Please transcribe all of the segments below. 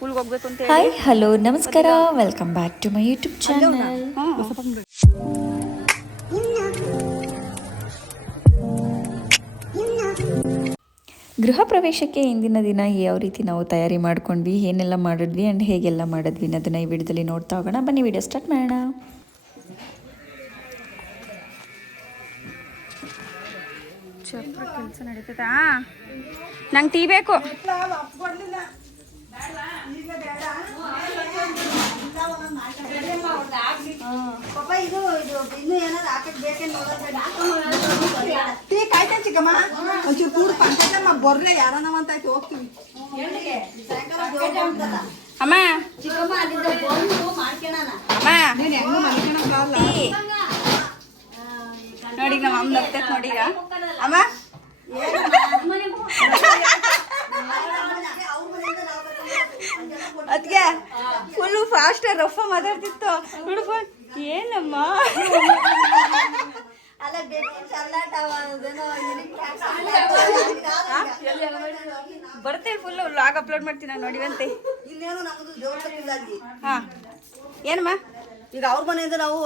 ಸ್ಕೂಲ್ಗೆ ಹೋಗ್ಬೇಕು ಅಂತ ಹಾಯ್ ಹಲೋ ನಮಸ್ಕಾರ welcome back to my YouTube channel. ಗೃಹ ಪ್ರವೇಶಕ್ಕೆ ಇಂದಿನ ದಿನ ಯಾವ ರೀತಿ ನಾವು ತಯಾರಿ ಮಾಡ್ಕೊಂಡ್ವಿ, ಏನೆಲ್ಲ ಮಾಡಿದ್ವಿ ಆ್ಯಂಡ್ ಹೇಗೆಲ್ಲ ಮಾಡಿದ್ವಿ ಅನ್ನೋದನ್ನ ಈ ವಿಡಿಯೋದಲ್ಲಿ ನೋಡ್ತಾ ಹೋಗೋಣ. ಬನ್ನಿ ವಿಡಿಯೋ ಸ್ಟಾರ್ಟ್ ಮಾಡೋಣ. ಕೆಲಸ ನಡೀತೈತಾ? ನಂಗೆ ಟೀ ಬೇಕು. ಚಿಕ್ಕಮ್ಮ ಒಂಚೂರು ಕೂಡು ಪಂಚಾಯತಮ್ಮ ಬರ್ರೆ ಯಾರನವ ಅಂತ ಆಯ್ತು ಹೋಗ್ತೀವಿ. ಅಮ್ಮ ನೀನ್ ಹೆಂಗ ಮಲ್ಕೊಳಕ್ಕಾಗಲ್ಲ. ನೋಡಿ ನಮ್ಮ ಅಮ್ಮ ನಗ್ತೈತೆ ನೋಡಿ ಈಗ. ಅಮ್ಮ ಅದಕ್ಕೆ ಫುಲ್ಲು ಫಾಸ್ಟ್ ರಫ ಮಾತಾಡ್ತಿತ್ತು ನೋಡು. ಏನಮ್ಮ ಬರ್ತೇವೆ ಫುಲ್ಲು ಲಾಗ್ ಅಪ್ಲೋಡ್ ಮಾಡ್ತೀನಿ ನಾನು ನೋಡಿವಂತೆ. ಇನ್ನೇನು ನಮ್ದು ಜೋರ್ ಇಲ್ಲ ಅಲ್ಲಿ. ಹಾ ಏನಮ್ಮ ಈಗ ಅವ್ರ ಮನೆಯಿಂದ ನಾವು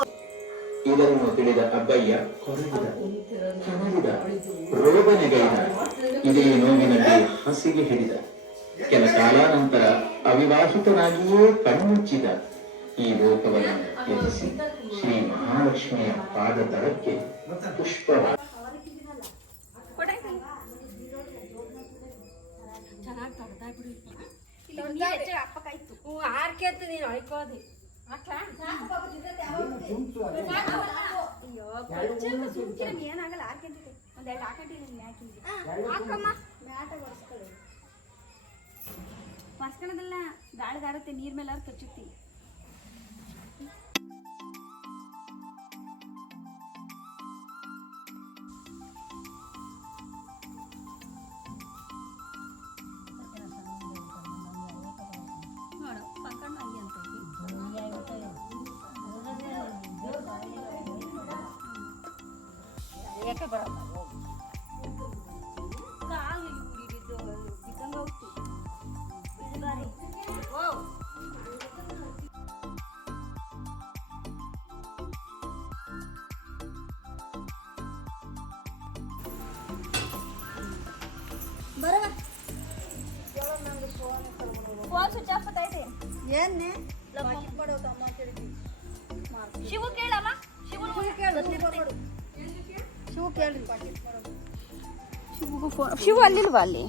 ಇದನ್ನು ತಿಳಿದ ಅಬ್ಬಯ್ಯ ಕೊರಗಿದ ಕೆಣಗಿದ ರೋದನೆಗೈದ ಇದೇ ನೋವಿನಲ್ಲಿ ಹಸಿಗೆ ಹಿಡಿದ. ಕೆಲ ಕಾಲಾನಂತರ ಅವಿವಾಹಿತನಾಗಿಯೇ ಕಣ್ಮುಚ್ಚಿದ. ಈ ಲೋಕವನ್ನು ತ್ಯಜಿಸಿ ಶ್ರೀ ಮಹಾಲಕ್ಷ್ಮಿಯ ಪಾದ ತಳಕ್ಕೆ ಪುಷ್ಪ ಮಸ್ಕಣದಲ್ಲ ಗಾಳಿಗಾರುತ್ತೆ ನೀರ್ ಮೇಲೆ ಕಚ್ಚುತ್ತಿ. ಫೋನ್ ಸ್ವಿಚ್ ಆಫ್ ಆಯ್ತು. ಏನ್ನೇ ಶಿವು ಕೇಳಮ್ಮ, ಶಿವು ಕೇಳ್ರಿ. ಶಿವುಗೂ ಫೋನ್. ಶಿವು ಅಲ್ಲಿಲ್ವಾ ಅಲ್ಲಿ?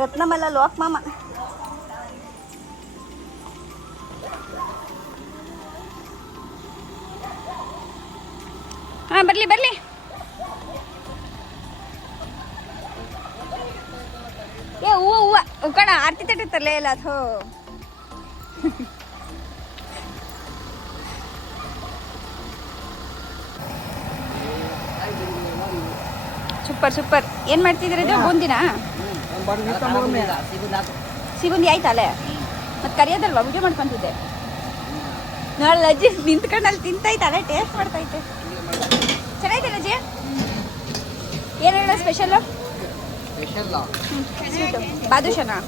ರತ್ನಮಲ್ಲ ಲೋಕ್ ಮಾಮ. ಹಾ ಬರ್ಲಿ ಬರ್ಲಿ. ಏ ಹೂವು ಹೂವು ಕಣ ಆರ್ತಿ ತಟ್ಟಿರ್ತಾರಲ್ಲ ಇಲ್ಲ ಅಥೋ. Super super. ಏನ್ ಮಾಡ್ತಿದ್ದೀರ ಇದು? ಬೂಂದಿನಾ? ಸಿಗುಂದಿ ಆಯ್ತಾ ಅಲ್ಲೇ? ಮತ್ತೆ ಕರಿಯೋದಲ್ವಾ? ವಿಡಿಯೋ ಮಾಡ್ಕೊಂತಿದ್ದೆ ನೋಡಿ. ಅಜ್ಜಿ ನಿಂತ್ಕೊಂಡು ಅಲ್ಲಿ ತಿಂತೈತಲ್ಲ, ಟೇಸ್ಟ್ ಮಾಡ್ತೈತೆ. ಚೆನ್ನಾಗಿದೆ ಅಜ್ಜಿ. ಏನು ಹೇಳೋ ಸ್ಪೆಷಲ್ಲು? ಸ್ವೀಟು ಬಾದುಷನಾ?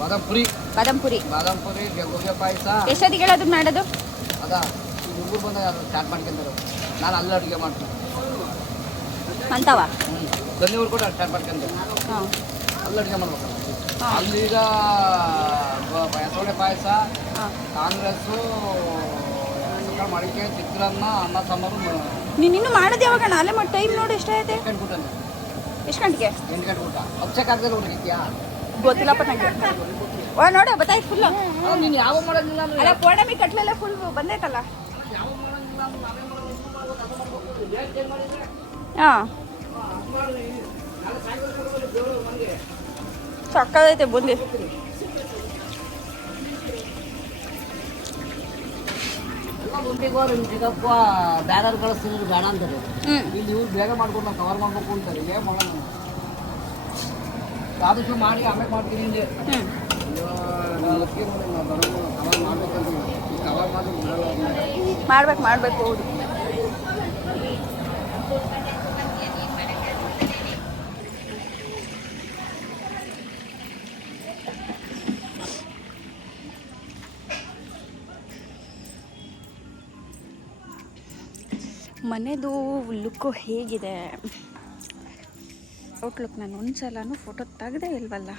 ಬಾದಾಮ್ ಪುರಿ. ಬಾದಾಮ್ ಪುರಿ ಪಾಯಸ. ಎಷ್ಟೊತ್ತಿಗೆ ಹೇಳೋದು ಮಾಡೋದು? ಅದಾ ಹುಡುಗರು ಬಂದಾಗ ಸ್ಟಾರ್ಟ್ ಮಾಡ್ಕೊಂಡ್ರು. ನಾನು ಅಲ್ಲಿ ಅಡುಗೆ ಮಾಡ್ತೀನಿ ಅಂತವ ಗಂಧಿ ಕೂಡ ಸ್ಟಾರ್ಟ್ ಮಾಡ್ಕೊಂಡೆ. ಹಾಂ ಅಲ್ಲಿ ಅಡುಗೆ ಮಾಡ್ಬೇಕಲ್ಲ. ಅಲ್ಲೀಗ ಸೋಡೆ ಪಾಯಸ, ಕಾಂಗ್ರೆಸ್ಸು, ಮಡಿಕೆ, ಚಿತ್ರಾನ್ನ, ಅನ್ನ ಸಾಂಬಾರು. ನೀನು ಇನ್ನೂ ಮಾಡೋದು ಯಾವಾಗ? ಅಲ್ಲೇ ಮಾಡಿ ಟೈಮ್ ನೋಡಿ ಎಷ್ಟಾಯ್ತೆ? 8 ಗಂಟೆ ಊಟ. ಎಷ್ಟು ಗಂಟೆಗೆ? 8 ಗಂಟೆ ಊಟ. ಅಪ್ಸಕ್ಕಾಗದಲ್ಲಿ ಹುಡುಗಿದ್ಯಾ? ಗೊತ್ತಿಲ್ಲಪ್ಪ ನನಗೆ. ಓ ನೋಡು ಬತ್ತಾಯ್ತು ಫುಲ್ಲು. ನೀನು ಯಾವ ಮಾಡೋದಿಲ್ಲ ಅಲ್ಲ ಪೌರ್ಣಮಿ ಕಟ್ಲೆಲ್ಲ ಫುಲ್ ಬಂದೈತಲ್ಲ. ಯಾವ ಮಾಡೋದಿಲ್ಲ ನಾವೇ ಮಾಡೋದಿಲ್ಲ. ಹಾಂ ಸಕ್ಕದೈತೆ ಬುಂದಿ. ಗುಂಡಿಗೆ ಹೋದ್ರೆ ನಿಮ್ಮ ಚಿಕ್ಕಪ್ಪ ಬ್ಯಾನರ್ ಕಳಿಸ್ತಿದ್ರು ಬೇಡ ಅಂತಾರೆ. ಹ್ಞೂ ಇಲ್ಲಿ ಇವ್ರು ಬೇಗ ಮಾಡ್ಕೊಂಡು ನಾವು ಕವರ್ ಮಾಡ್ಬೇಕು ಅಂತಾರೆ. ಏನ್ ಮಾಡೋಣ ನಾವು? ಆದಷ್ಟು ಮಾಡಿ ಆಮೇಲೆ ಮಾಡ್ತೀನಿ ಇಲ್ಲಿ. ಹ್ಞೂ ಅದಕ್ಕೆ ನೋಡಿ ನಾವು ಬರೋದು ಕವರ್ ಮಾಡ್ಬೇಕಂತ ಕವರ್ ಮಾಡ್ಬೇಕು ಮಾಡಬೇಕು ಹೌದು. ಮನೆದು ಲುಕ್ಕು ಹೇಗಿದೆ? ಔಟ್ಲುಕ್ ನಾನು ಒಂದ್ಸಲನೂ ಫೋಟೋ ತೆಗ್ದೇ ಇಲ್ವಲ್ಲ.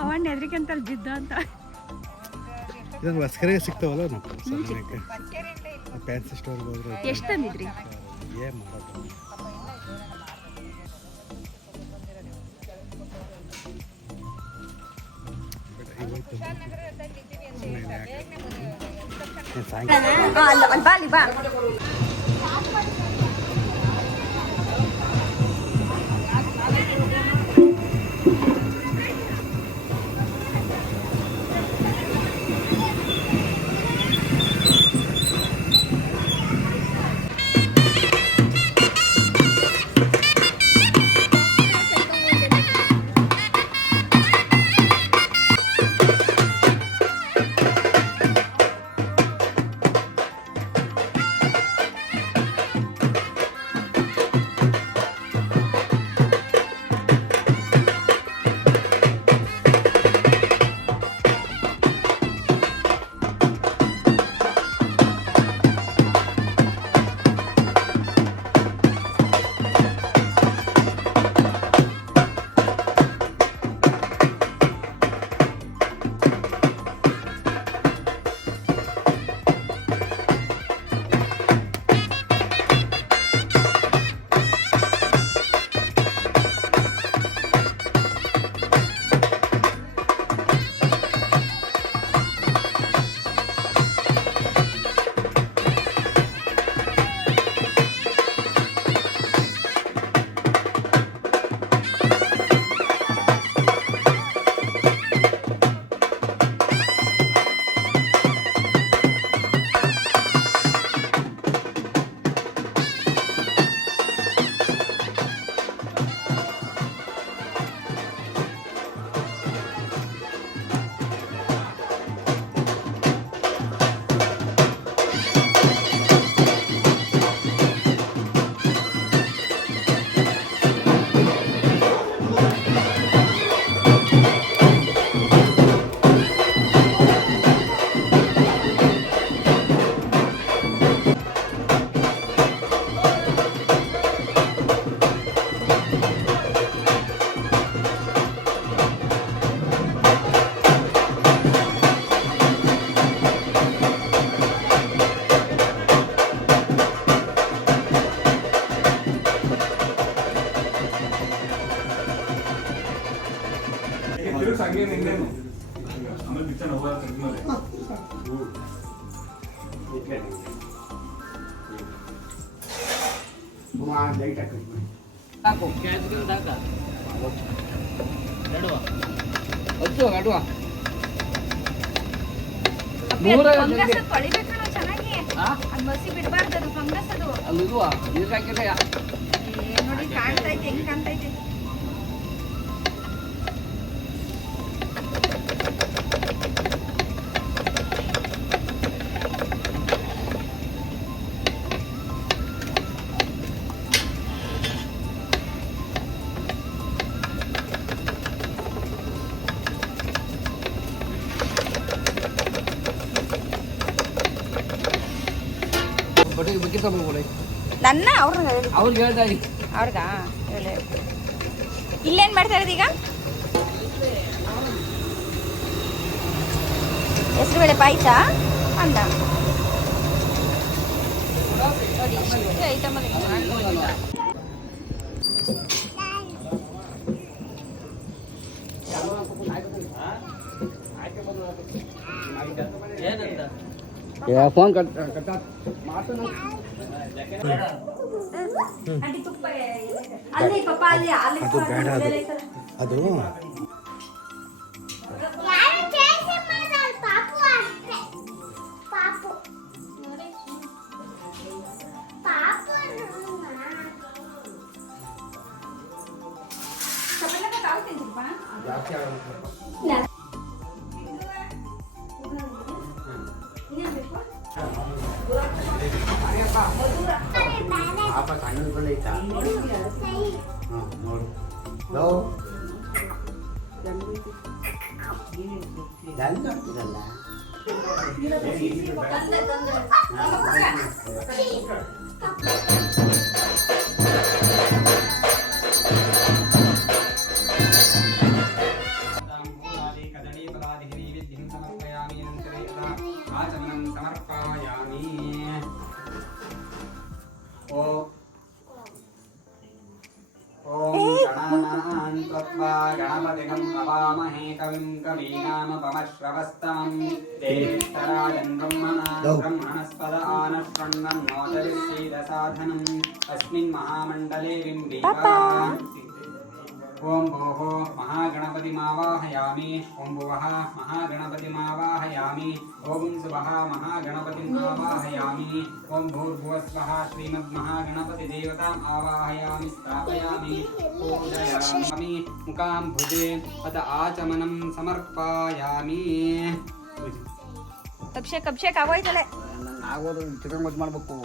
ಅವಣ್ಣ ಹೆದ್ರಿಕಂತಲ್ಲಿ ಬಿದ್ದ ಅಂತ. ಇದನ್ನು ಹೊಸ್ಕರಿಗೆ ಸಿಗ್ತಾವಲ್ಲ ನಾವು ಫ್ಯಾನ್ಸಿ ಸ್ಟೋರ್ಗೆ ಹೋದ್ರೆ ಎಷ್ಟು ತಂದಿದ್ರಿ? ಏನು ಮಾಡೋದು ಅಲ್ಲಿ ಬಾ ಅಲ್ಲಿ ಬಾ. ಸಾಕು ಕ್ಯಾಚ್ಗೆ ಸಾಕ ಹಚ್ಚು ಅಡುವ ಮಸಿ ಬಿಡಬಾರ್ದು, ಅದು ಫಂಗಸ್ ಅದು. ಅಲ್ಲಿರುವ ಇದಕ್ಕೆ ಹಾಕಿದ್ರೆ ನೋಡಿ ಕಾಣ್ತೈತೆ, ಹೆಂಗ್ ಕಾಣ್ತೈತೆ. ಬಟ್ಟಿಗೆ ಬಗ್ಗೆ ತಗೊಂಡ್ಬಿಡಿ. ನನ್ನ ಅವ್ರನ್ನ ಅವ್ರಿಗೆ ಹೇಳ್ತಾ ಅವ್ರಿಗ ಹೇಳಿ. ಇಲ್ಲೇನು ಮಾಡ್ತಾ ಇರೋದು ಈಗ? ಹೆಸರು ಬೇಳೆ ಪಾಯಸ ಅಂದ ನೋಡಿ. ಐಟಮಲ್ಲಿ ಫೋನ್ ಅಲ್ಲಿ ಪಾಪ ಅಲ್ಲಿ ಅಲ್ಲಿ ಅದು ಬೇಡ ಅದು ಪಾಪ ಸಣ್ಣದು ಬಂದೈತಾ ಹಾಂ ನೋಡು ಆಗ್ತದಲ್ಲ गणपतिगं नमामहे कविं कवीनामुपमश्रवस्तमं देवीस्तराजं ब्रह्मणस्पद आनशृण्वन्नोदविश्रीदसाधनम् अस्मिन् महामण्डले बिम्बिका ओं भोः महागणपतिमावाहयामि ओं भुवः महागणपतिमावाहयामि ओं सुवः महागणपतिमावाहयामि ओं भूर्भुवस्वः श्रीमद्महागणपतिदेवताम् आवाहयामि स्थापयामि पूजयामि मुखां भुजे अथ आचमनं समर्पयामि ಅಭಿಷೇಕ್ ಆಗೋಯ್ತಲೆ ಆಗೋದು ಚಿಕನ್ ಗೊತ್ತು ಮಾಡಬೇಕು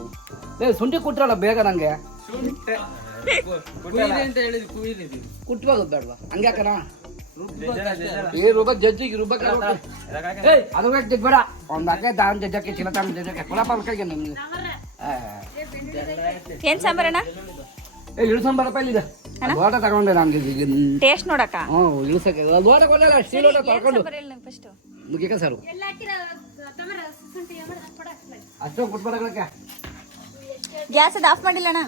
ಶುಂಠಿ ಕೊಟ್ಟರಲ್ಲ ಬೇಗ ನನಗೆ ಕುಟ್ಬೇಕು ಬೇಡವಾ ಹಂಗ್ಯಾಕಣ ಈ ರುಬ್ಬ ಜಜ್ಜಿಗೆ ರುಬ್ಬಕ್ಕೆ ಅದು ಜಜ್ ಬೇಡ ಒಂದು ಅಕ್ಕ ತಾನು ಜಜ್ಜಕ್ಕೆ ಚಿನ್ನ ತಾನು ಜಜ್ಜಕ್ಕೆ ಕುಲಪ ಕೈಗೆ ನಮ್ಗೆ ಏನ್ ಸಾಂಬಾರಣ್ಣ ಇಳು ಸಾಂಬಾರಪ್ಪ ಇಲ್ಲಿದೆ ಲೋಟ ತಗೊಂಡೆ ನಮ್ಗೆ ಟೇಸ್ಟ್ ನೋಡಕ್ಕ ಹ್ಞೂ ಇಳಿಸಕ್ಕೆ ಲೋಟ ಕೊಡಲ್ಲ ಸ್ಟೀಲ್ ಲೋಟ ತಗೊಂಡು ಫಸ್ಟ್ ಮುಗಿಕ ಸಾರು ಅಷ್ಟೋ ಕುಟ್ಬೇಡಕ್ಕೆ ಗ್ಯಾಸ್ ಅದು ಆಫ್ ಮಾಡಿಲ್ಲ ಅಣ್ಣ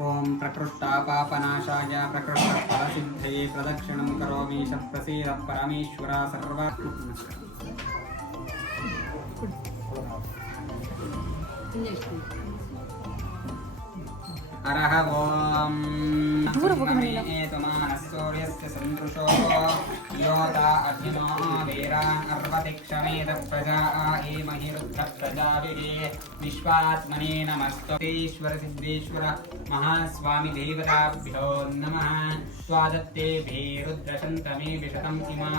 ओम प्रकृष्टापापनाशाय प्रकृष्टफलसिद्धये प्रदक्षिणं करोमि शप्रसीद परमेश्वर सर्व अरह ओम सूर्यस्य सन्दृशो योता अग्निनो वीरा अर्वतिक्षमेत प्रजा एमहि रुद्र प्रजाविगे विश्वात्मने नमस्तेश्वर सिद्धेश्वर महास्वामी देवताभ्यो नमः स्वादत्ते भीरुद्रशन्तमे विशतं इमा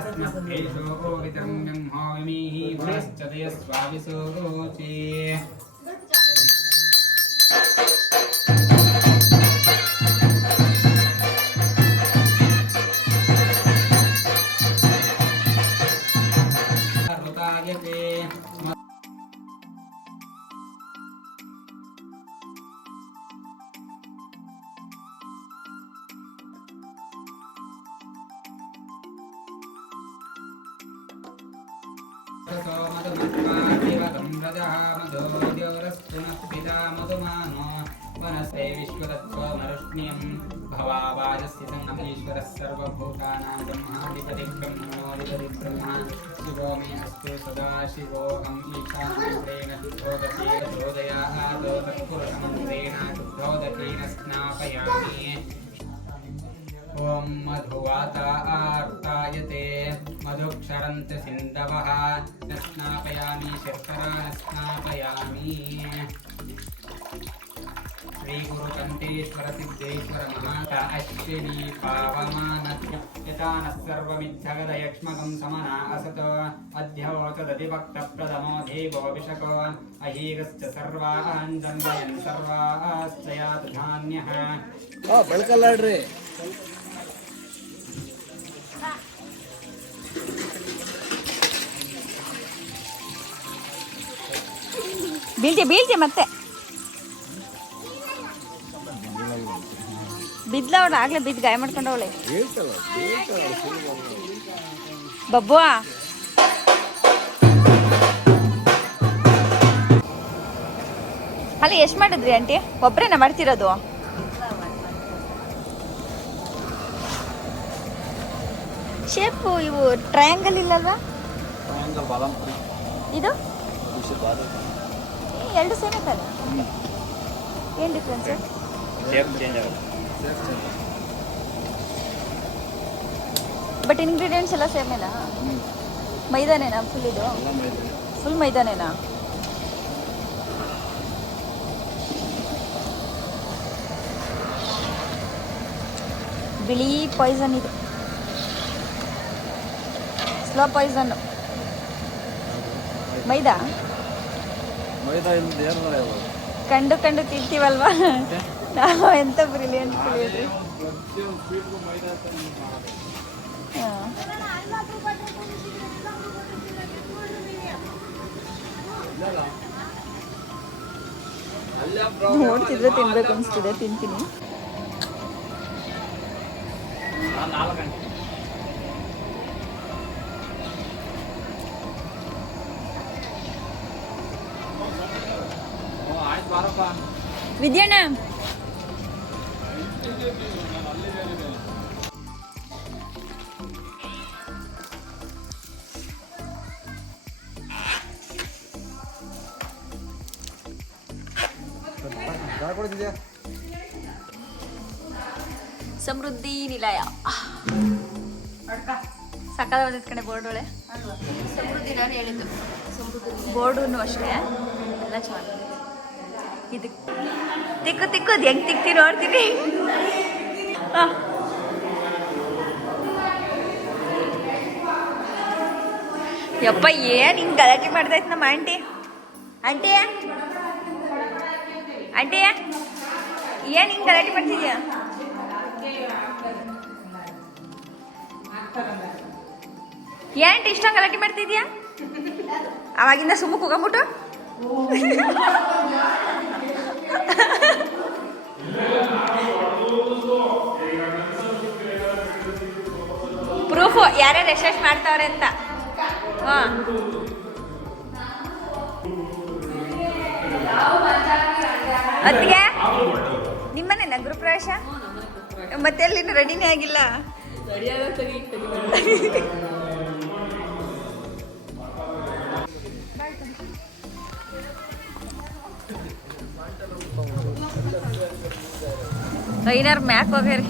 अस्मद्भेषो वितरं होमिः पुनश्चदय स्वाविसोचे वनस्ते विश्वतत्त्वमरुष्ण्यं भवावाजस्य संगमेश्वरः सर्वभूतानां ब्रह्माधिपति ब्रह्मणोऽधिपति ब्रह्मा शिवो मे अस्तु सदा शिवोऽहम् ईशान्येन शुद्धोदकेन चोदयातो तत्पुरुषमन्त्रेण शुद्धोदकेन स्नापयामि ओम मधुवातार्तायते मधुक्षरन्त सिन्धवः न स्नापयामि शर्करा न स्नापयामि श्रीगुरुकण्ठेश्वर सिद्धेश्वर महाता अश्विनी पावमानस्य यतानः सर्वमिद्धगदयक्ष्मकं समना असत अध्यवोचदधिभक्तप्रथमो देवो विशको अहीगश्च सर्वान् जन्मयन् सर्वाश्च यातु धान्यः ಬೆಳ್ಕಲ್ಲಾಡ್ರಿ ಬೀಳ್ತೆ ಮತ್ತೆ ಬಿದ್ಲ ಅವಳು ಆಗ್ಲೇ ಬಿದ್ದು ಗಾಯ ಮಾಡ್ಕೊಂಡವಳೆ ಬಬ್ಬು ಅಲ್ಲಿ ಎಷ್ಟು ಮಾಡಿದ್ರಿ ಆಂಟಿ? ಒಬ್ರೇನ ಮಾಡ್ತಿರೋದು? ಶೇಪು ಇವು ಟ್ರಯಾಂಗಲ್ ಇಲ್ಲಲ್ವಾ? ಇದು ಎರಡು ಸೇಮ್ ಐತಲ್ಲ, ಏನು ಡಿಫ್ರೆನ್ಸ್? ಬಟ್ ಇಂಗ್ರೀಡಿಯೆಂಟ್ಸ್ ಎಲ್ಲ ಸೇಮೇನಾ? ಮೈದಾನೇನಾ ಫುಲ್? ಇದು ಫುಲ್ ಮೈದಾನೇನಾ? ಬಿಳಿ ಪಾಯ್ಸನ್ ಇದು, ಸ್ಲೋ ಪಾಯ್ಸನ್. ಮೈದಾ ಕಂಡು ಕಂಡು ತಿಂತೀವಲ್ವಾ ನಾವು, ಎಂತ ಬ್ರಿಲಿಯಂಟ್ ಹೇಳ್ರಿ. ನೋಡ್ತಿದ್ರೆ ತಿನ್ಬೇಕು ಅನಿಸ್ತಿದೆ, ತಿಂತೀನಿ. ವಿದ್ಯಣ್ಣ ಸಮೃದ್ಧಿ ನಿಲಯ ಸಕಾಲ ಕಡೆ ಬೋರ್ಡ್ ಒಳೆ ಸಮೃದ್ಧಿ ನಾನು ಹೇಳಿದ್ದು ಬೋರ್ಡು ಅಷ್ಟೇ ಎಲ್ಲ ಚೆನ್ನಾಗಿದೆ. ಇದು ತಿಕ್ಕು ತಿಕ್ಕೋದು ಹೆಂಗ್ ತಿಕ್ತಿ ನೋಡ್ತೀನಿ. ಯಪ್ಪ ಏನ್ ಹಿಂಗ್ ಗಲಾಟೆ ಮಾಡ್ದೈತ್ ನಮ್ಮ ಆಂಟಿ. ಆಂಟಿ ಆಂಟಿ ಏನ್ ಹಿಂಗ್ ಗಲಾಟೆ ಮಾಡ್ತಿದ್ಯಾ? ಏನ್ ಇಷ್ಟೊಂದು ಗಲಾಟೆ ಮಾಡ್ತಿದ್ಯಾ? ಅವಾಗಿಂದ ಸುಮ್ಮಕ್ಕೆ ಹೋಗ್ಬಿಟ್ಟು ಪ್ರೂಫು ಯಾರ್ಯಾರು ಎಷ್ಟೆಷ್ಟು ಮಾಡ್ತಾವ್ರೆ ಅಂತ. ಹಾಂ ಅದಕ್ಕೆ ನಿಮ್ಮನೇನ ಗೃಹಪ್ರವೇಶ? ಮತ್ತೆ ಅಲ್ಲಿ ರೆಡಿನೇ ಆಗಿಲ್ಲ. ಐನಾರು ಮ್ಯಾಕ್ ಹೋಗ್ಯಾರಿ.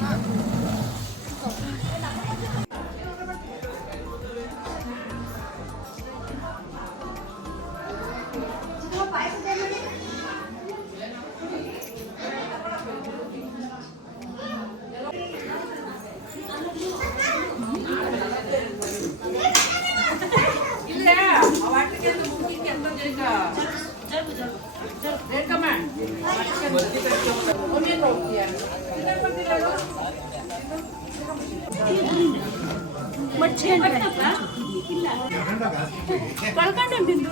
ಕಳ್ಕೊಂಡೆ ಬಿಂದು.